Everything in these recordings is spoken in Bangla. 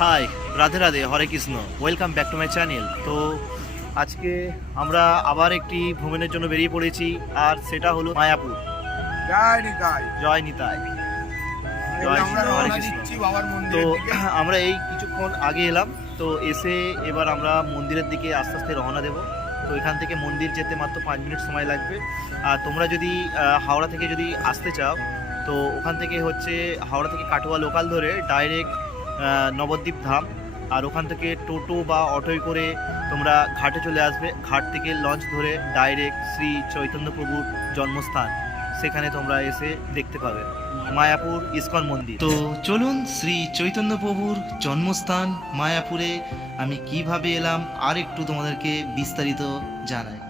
High, Radhe Radhe, Hare Krishna. Welcome back to my channel. তো আজকে আমরা আবার একটি ভ্রমণের জন্য বেরিয়ে পড়েছি, আর সেটা হলো মায়াপুর। জয় নিতাই। জয় নিতাই, জয় শ্রী হরে কৃষ্ণ। তো আমরা এই কিছুক্ষণ আগে এলাম, তো এসে এবার আমরা মন্দিরের দিকে আস্তে আস্তে রওনা দেব। তো এখান থেকে মন্দির যেতে মাত্র 5 মিনিট সময় লাগবে। আর তোমরা যদি হাওড়া থেকে যদি আসতে চাও, তো ওখান থেকে হচ্ছে হাওড়া থেকে কাটোয়া লোকাল ধরে ডাইরেক্ট নবদ্বীপ ধাম, আর ওখান থেকে টোটো বা অটোয় করে তোমরা ঘাটে চলে আসবে। ঘাট থেকে লঞ্চ ধরে ডাইরেক্ট শ্রী চৈতন্য প্রভুর জন্মস্থান, সেখানে তোমরা এসে দেখতে পাবে মায়াপুর ইস্কন মন্দির। তো চলুন শ্রী চৈতন্য প্রভুর জন্মস্থান মায়াপুরে আমি কিভাবে এলাম আর একটু তোমাদেরকে বিস্তারিত জানাই।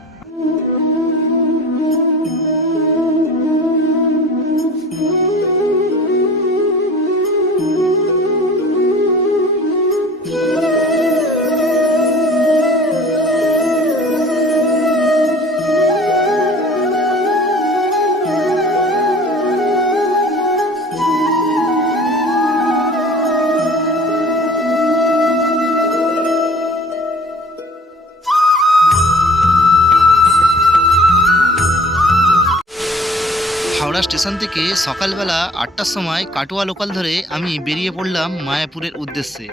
হাওড়া স্টেশন থেকে সকালবেলা 8টার সময় কাটোয়া লোকাল ধরে আমি বেরিয়ে পড়লাম মায়াপুরের উদ্দেশ্যে।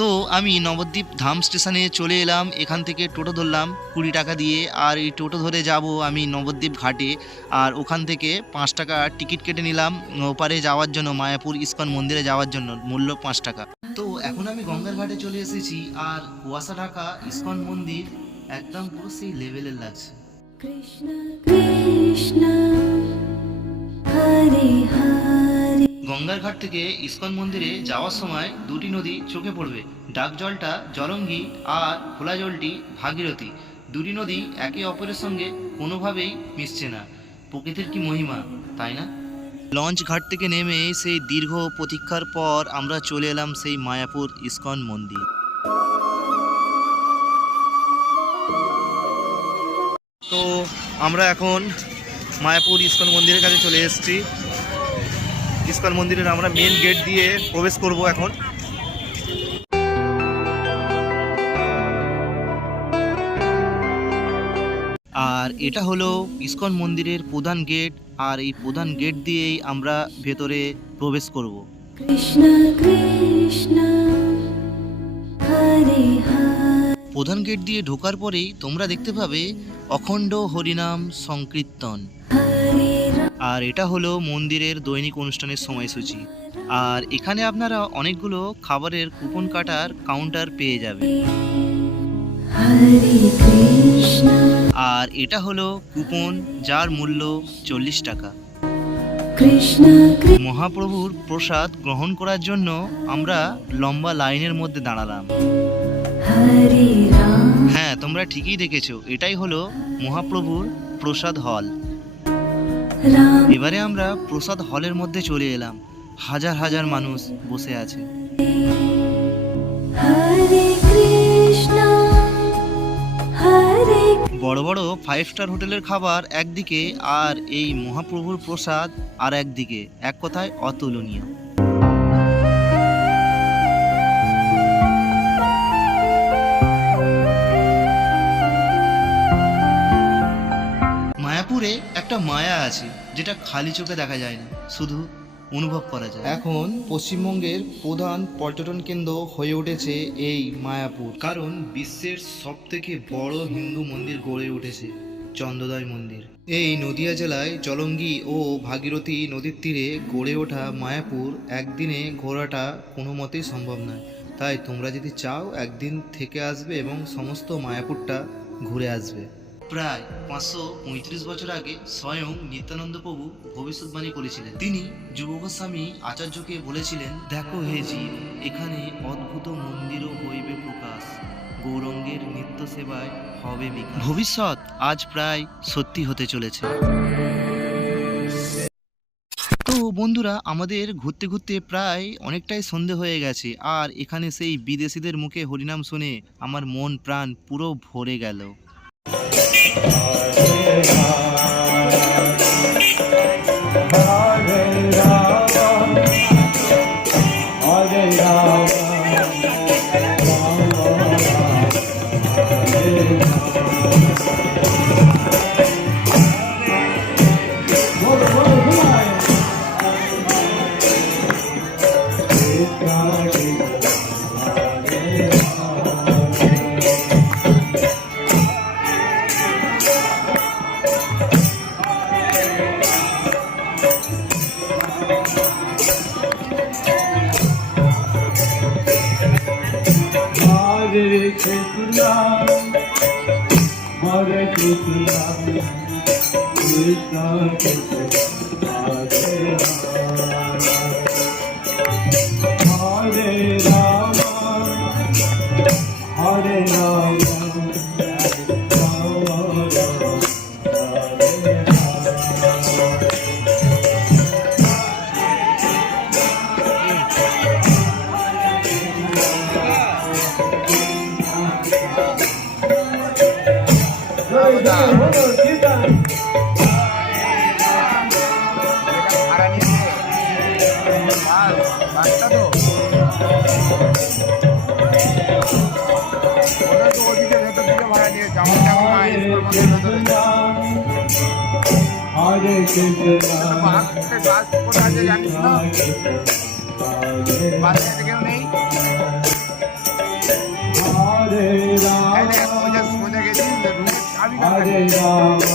তো আমি নবদ্বীপ ধাম স্টেশনে চলে এলাম। এখান থেকে টোটো ধরলাম 20 টাকা দিয়ে, আর এই টোটো ধরে যাব আমি নবদ্বীপ ঘাটে। আর ওখান থেকে 5 টাকা টিকিট কেটে নিলাম ওপারে যাওয়ার জন্য, মায়াপুর ইস্কন মন্দিরে যাওয়ার জন্য, মূল্য 5 টাকা। তো এখন আমি গঙ্গার ঘাটে চলে এসেছি, আর কুয়াশা ঢাকা ইস্কন মন্দির একদম পুরো সেই লেভেলের লাগছে। কৃষ্ণ কৃষ্ণ হরে হরে। গঙ্গার ঘাট থেকে ইস্কন মন্দিরে যাওয়ার সময় দুটি নদী চোখে পড়বে। ডাক জলটা জলঙ্গি আর খোলা জলটি ভাগীরথী। দুটি নদী একে অপরের সঙ্গে কোনোভাবেই মিশছে না। প্রকৃতির কি মহিমা, তাই না? লঞ্চ ঘাট থেকে নেমে সেই দীর্ঘ প্রতীক্ষার পর আমরা চলে এলাম সেই মায়াপুর ইস্কন মন্দির। তো আমরা এখন মায়াপুর ইস্কন মন্দিরের কাছে চলে এসেছি। ইস্কন মন্দিরের আমরা মেন গেট দিয়ে প্রবেশ করব এখন। আর এটা হলো ইস্কন মন্দিরের প্রধান গেট, আর এই প্রধান গেট দিয়েই আমরা ভেতরে প্রবেশ করব। কৃষ্ণ কৃষ্ণ হরে হরে। প্রধান গেট দিয়ে ঢোকার পরেই তোমরা দেখতে পাবে অখণ্ড হরিনাম সংকীর্তন। আর এটা হলো মন্দিরের দৈনিক অনুষ্ঠানের সময়সূচি। আর এখানে আপনারা অনেকগুলো খাবারের কুপন কাটার কাউন্টার পেয়ে যাবেন। হরে কৃষ্ণ। আর এটা হলো কুপন, যার মূল্য 40 টাকা। কৃষ্ণ মহাপ্রভুর প্রসাদ গ্রহণ করার জন্য আমরা লম্বা লাইনের মধ্যে দাঁড়ালাম। হরে রাম। হ্যাঁ, তোমরা ঠিকই দেখেছো, এটাই হলো মহাপ্রভুর প্রসাদ হল। রাম। এবারে আমরা প্রসাদ হলের মধ্যে চলে এলাম। হাজার হাজার মানুষ বসে আছে। হরে কৃষ্ণ হরে। বড় বড় 5 স্টার হোটেলের খাবার একদিকে, আর এই মহাপ্রভুর প্রসাদ আর একদিকে, এক কথায় অতুলনীয়। মায়াপুরে একটা মায়া আছে, যেটা খালি চোখে দেখা যায় না, শুধু অনুভব করা যায়। এখন পশ্চিমবঙ্গের প্রধান পর্যটন কেন্দ্র হয়ে উঠেছে এই মায়াপুর, কারণ বিশ্বের সবথেকে বড় হিন্দু মন্দির গড়ে উঠেছে চন্দ্রোদয় মন্দির। এই নদিয়া জেলায় জলঙ্গি ও ভাগীরথী নদীর তীরে গড়ে ওঠা মায়াপুর একদিনে ঘোরাটা কোনো মতেই সম্ভব নয়। তাই তোমরা যদি চাও, একদিন থেকে আসবে এবং সমস্ত মায়াপুরটা ঘুরে আসবে। প্রায় 535 বছর আগে স্বয়ং নিত্যানন্দ প্রভু ভবিষ্যৎবাণী করেছিলেন। তিনি যুব গোস্বামী আচার্যকে বলেছিলেন, দেখো হে জীব, এখানে অদ্ভুত মন্দিরও হইবে প্রকাশ, গৌরঙ্গের নিত্য সেবায় হবে বিকাশ। ভবিষ্যৎ আজ প্রায় সত্যি হতে চলেছে। তো বন্ধুরা, আমাদের ঘুরতে ঘুরতে প্রায় অনেকটাই সন্ধে হয়ে গেছে, আর এখানে সেই বিদেশিদের মুখে হরিনাম শুনে আমার মন প্রাণ পুরো ভরে গেল। হরে Krishna, Hare Krishna, Krishna Krishna, Hare Rama, Hare Rama, Rama Rama, Hare Hare. ভাড়া নিয়েছে বাসটা তো ওটা তো ওদিকে ভেতর দিকে ভাড়া নিয়েছে আমার যেমন স্কুল মধ্যে ভেতরে Hare Krishna, বাস কোথায় আছে জানিস না বাসে কেউ নেই Hare এই Rama, দেখ সোজা গেছি রুমের চাবি Hare Rama,